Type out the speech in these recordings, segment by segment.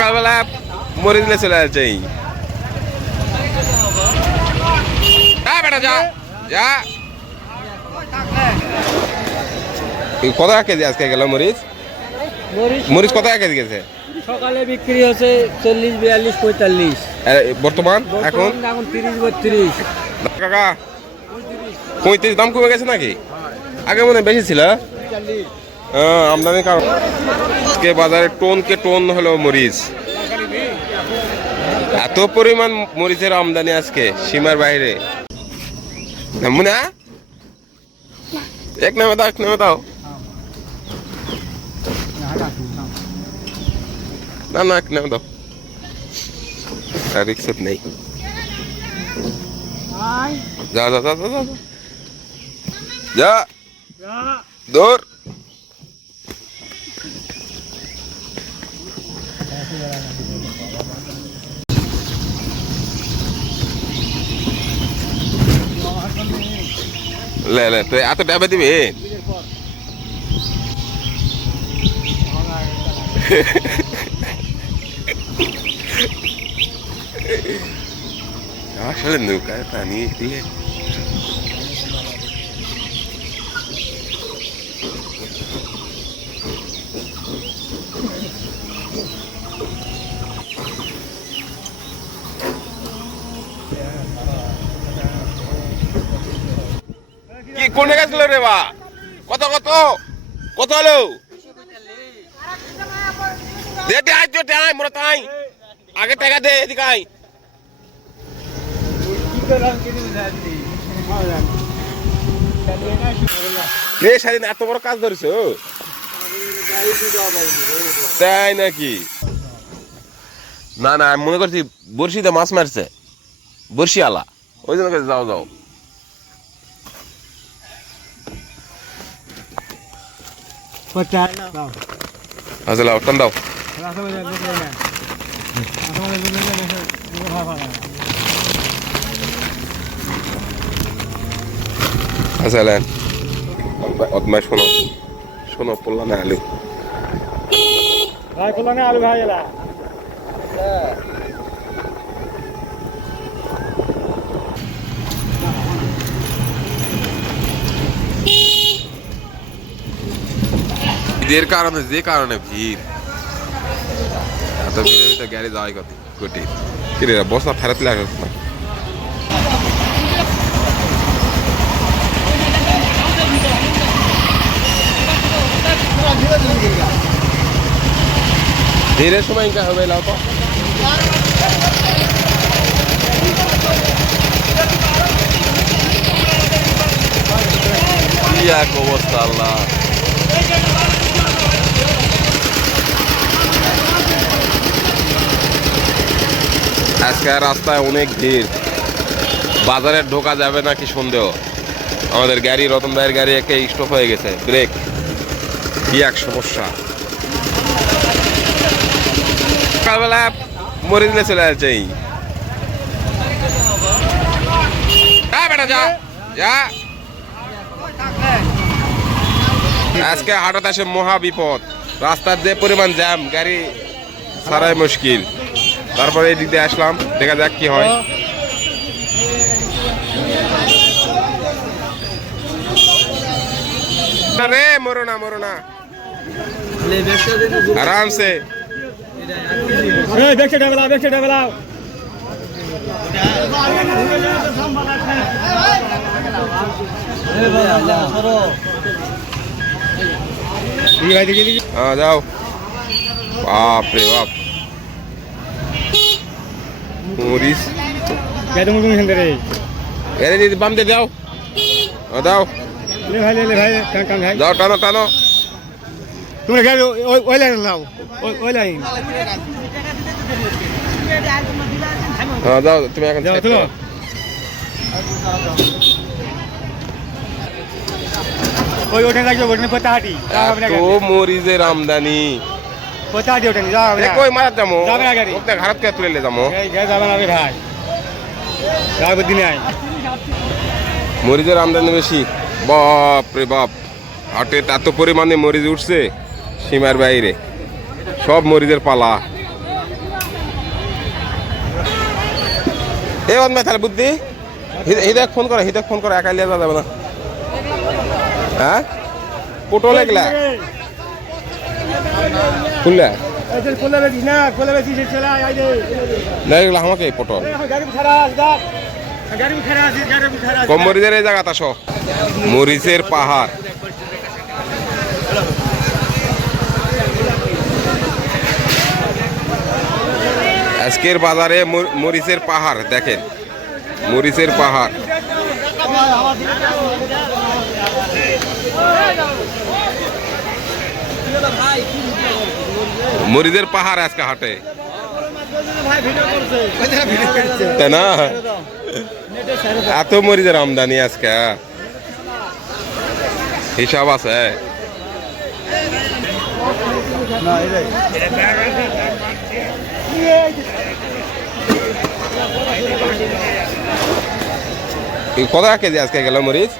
সকালবেলা মরে দিলে চলে যাচ্ছে বেটা যা যা কত টাকা কেজি আজকে গেল মরিচ মরিচ কত টাকা কেজি গেছে সকালে বিক্রি হচ্ছে 40, 42, 45 বর্তমান এখন 30, 32 কাকা 35 দাম কমে গেছে নাকি আগে মনে বেশি ছিল আমদানি কারণ আজকে বাজারে টোনকে টোন হলো মরিচ এত পরিমাণ মরিচের আমদানি আজকে সীমার বাইরে মুনা এক নামে দাও না এক নামে দাও রিক্সত নেই যা দৌড় লে তুই এত টাকা দিবি আসলে নৌকায় পানি দিলে কি কোনে গেছিল রে বা কত হলো দে আজ টাই মোরা তাই আগে টাকা দে এদিকে আই রে স্বাধীন এত বড় কাজ ধরেছ তাই নাকি না আমি মনে করছি বড়শিতে মাছ মারছে বড়শি আলা ওই জন্য যাও আচ্ছা লাও টান দাও আচ্ছা লেন অতমায় শোনো পোলা না আলু ভাই এলা যে কারণে ভিড় এত ভিড়ে গাড়ি যাওয়াই কঠিন কিরে বস্তা ফেরত লাগে না ধীরে সময় ইনকা হবে লাও তো কি এক অবস্থা আল্লাহ আজকে রাস্তায় অনেক ভিড় বাজারে ঢোকা যাবে নাকি সন্দেহ আমাদের গাড়ি রতন ভাইয়ের গাড়ি একে স্টপ হয়ে গেছে ব্রেক কি এক সমস্যা সকালবেলা মরে দিলে চলে যাচ্ছে বেটা যা আজকে হঠাৎ আসে মহা বিপদ রাস্তার যে পরিমাণ জ্যাম গাড়ি ছাড়াই মুশকিল তারপরে এই দিক দিয়ে আসলাম দেখা যাক কি হয় রে মরো না আরামসে যাও বাপ রে বাপ মরিচ বাম দিয়ে দাও দাও যাও টানো তুমি ওই লাইন লাও ওই লাইন যাও তুমি এখন ওই ওঠে লাগবে ওঠে পতাহাটি তো মরিচের আমদানি পতাহাটি ওঠে যাও কই মারাত যাবো যাবে না গাড়ি ওকে ঘাড়ত কে তুলে যাবো এই যাবে না ভাই যাবে দিনে আই মরিচের আমদানি বেশি বাপ রে বাপ হাটে এত পরিমাণে মরিচ উঠছে সীমার বাইরে সব মরিচের পালা এ অন্যায় তাহলে বুদ্ধি হৃদয় ফোন করে একা লিয়ে যাওয়া যাবে না। হ্যাঁ পটল এগুলা খুললে না এগুলো আমাকে পটল কম মরিচের এই জায়গা আসো মরিচের পাহাড়। আজকের বাজারে মরিচের পাহাড় দেখেন, মরিচের পাহাড়। মরিচের পাহাড় আজকে হাটে, তাই না? এত মরিচের আমদানি আজকে হিসাব আছে। কত টাকা কেজি আজকে গেল মরিচ?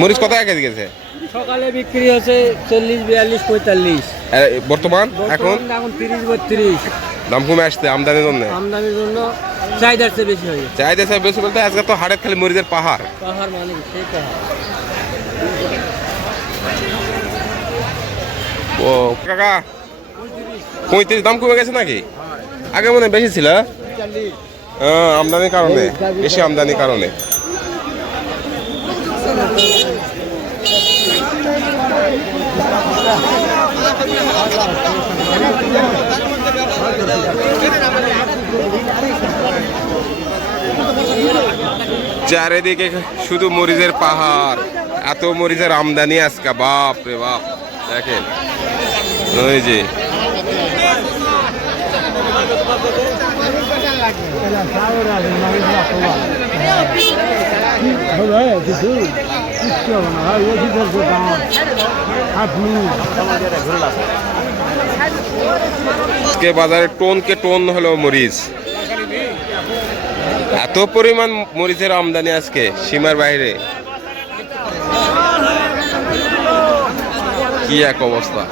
মরিচ কত টাকা কেজি গেছে? সকালে বিক্রি হচ্ছে 40, 42, 45। বর্তমান এখন 30, 32। দাম কমে আসছে আমদানির জন্য। আমদানির জন্য চাহিদার চেয়ে বেশি হয়ে গেছে। চাহিদা চেয়ে বেশি বলতে আজকে তো হাটের খালি মরিচের পাহাড়। পাহাড় মানে সেই পাহাড়। ও কাকা 35 দাম কমে গেছে নাকি? আগে মনে হয় বেশি ছিল। আমদানির কারণে, বেশি আমদানির কারণে। চারিদিকে শুধু মরিচের পাহাড়, এত মরিচের আমদানি আজকে, বাপ রে বাপ। দেখেন ওই যে বাজারে টোনকে টোন হলো মরিচ, এত পরিমাণ মরিচের আমদানি আজকে সীমার বাইরে। কি এক অবস্থা।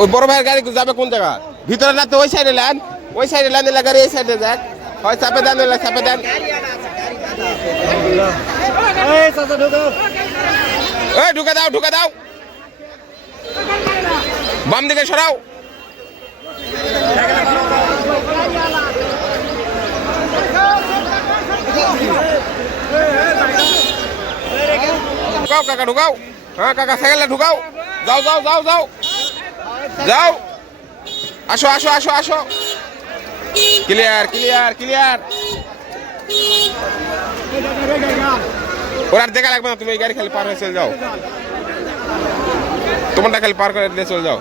ওই বড় ভাইয়ের গাড়ি যাবে কোন জায়গা? ভিতরে না তো ওই সাইডে ল্যান, ওই সাইডে ল্যান এলা গাড়ি এই সাইডে যাক। হয় চাপে দেন, এলা চাপে দেন। এই ঢুকে দাও, ঢুকে দাও, বাম দিকে সরাও। ঢুকাও কাকা, ঢুকাও। হ্যাঁ কাকা সাইকেলটা ঢুকাও। যাও যাও যাও যাও যাও, আসো আসো আসো আসো। Clear clear clear. ওর আর দেখা লাগবে না, তুমি এই গাড়ি খালি পার হয়ে চলে যাও। তোমারটা খালি পার করে দিয়ে চলে যাও।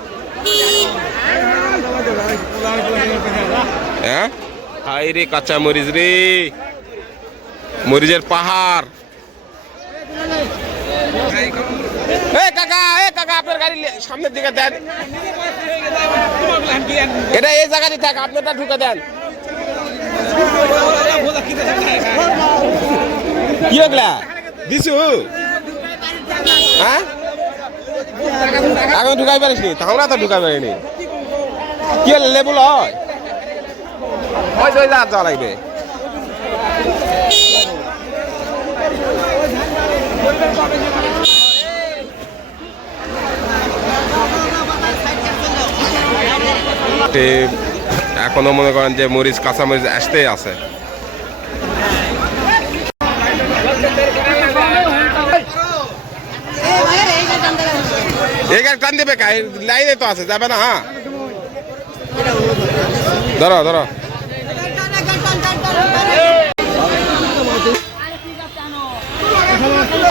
হ্যাঁ হাই রে কাঁচা মরিচ রে, মরিচের পাহাড়। কাকা আপনার গাড়ি সামনের দিকে দেন, এটা এই জায়গাতে থাক, আপনারটা ঢুকে দেন। কি ওগুলা দিছু? হ্যাঁ এখন ঢুকাই পারিস নি? আমরা তো ঢুকাই পারিনি। কি হল লেবুল হয়? যাওয়া লাগবে। এখনো মনে করেন যে মরিচ কাঁচা মরিচ আসতেই আছে। এই গাড়ি টান দেবে, লাইনে তো আছে, যাবে না। হ্যাঁ ধরো ধরো।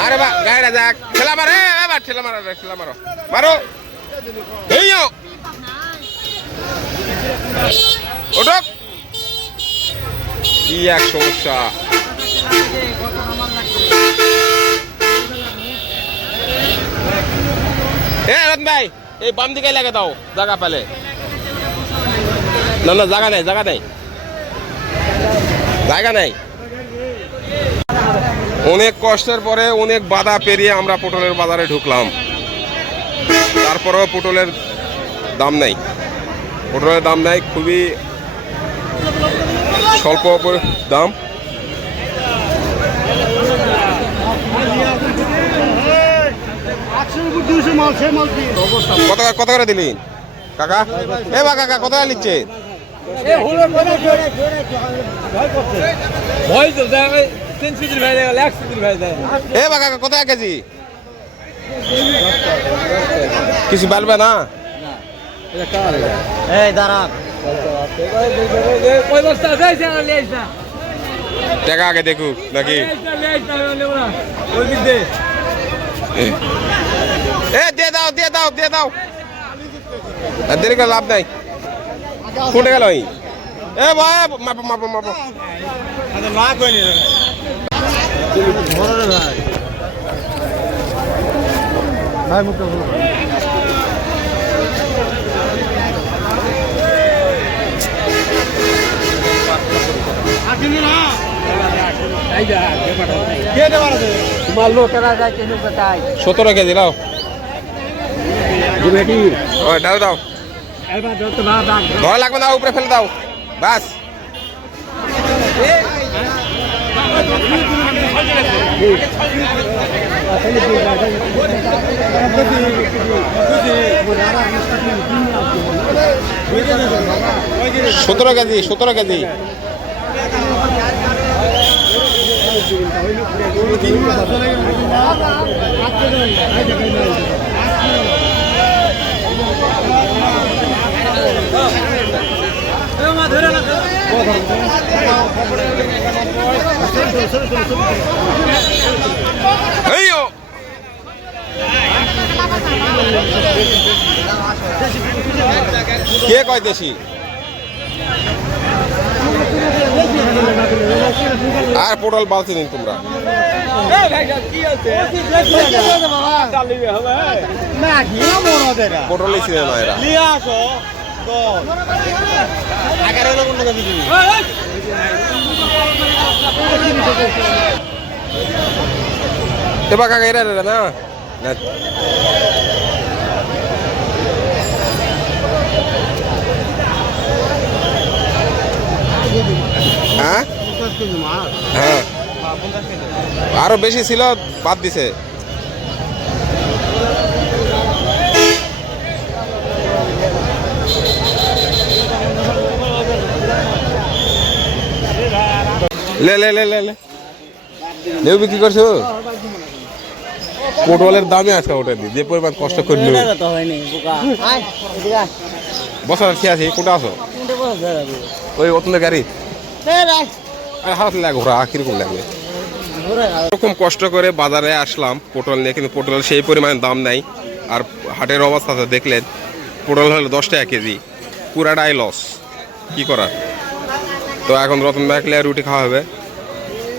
আরে বা গাড়িটা যাক, ঠেলা মারে, ঠেলা মারো, ঠেলা মারো, মারো। এই ওঠক। কি এক সমস্যা। ভাই এই বাম দিকে লাগে দাও, জায়গা পেলে। না না জায়গা নেই, জায়গা নেই, জায়গা নেই। অনেক কষ্টের পরে, অনেক বাধা পেরিয়ে আমরা পটলের বাজারে ঢুকলাম। তারপরেও পটলের দাম নেই, পটলের দাম নেই। খুবই স্বল্প দাম। কত করে দিলেন কাকা? এ বা কাকা কত করে নিচ্ছে? এ বা কাকা কত কেজি? কিছু বলবে না? টাকা আগে দেখুক নাকি? এ দিয়ে দাও দিয়ে দাও দিয়ে দাও, আর দেরি করে লাভ নাই। কোনটা গেল? এ ভাই মাপো মাপো মাপো। তোমার লোকেরা যায় কেন কোথায়? 17 কেজি দাও। ওই দাও দাও, ধরা লাগবে না, উপরে ফেলে দাও বাস। সতেরো কেজি 17 কেজি। কে কয় দেশি? আর পটল বালতি নিন তোমরা। পটল ছিল না এরা। এবার কাকা এরা না না হ্যাঁ হ্যাঁ, আরো বেশি ছিল বাদ দিছে। লে লে লে লে লে লেউ বিক্রি করছো? পটলের দামে আজকে ওঠেনি, যে পরিমাণ কষ্ট করে নিল। বসার খেয়ে আছি, কোনটা আছো? ওই অতনের গাড়ি হাত লাগে, ঘোরা কিরকম লাগবে? এরকম কষ্ট করে বাজারে আসলাম পটল নিয়ে, কিন্তু পটলের সেই পরিমাণ দাম নাই। আর হাটের অবস্থা তো দেখলেন, পটল হলো 10 টাকা কেজি, পুরাটাই লস। কি করার? তো এখন রতন ভাই রুটি খাওয়া হবে।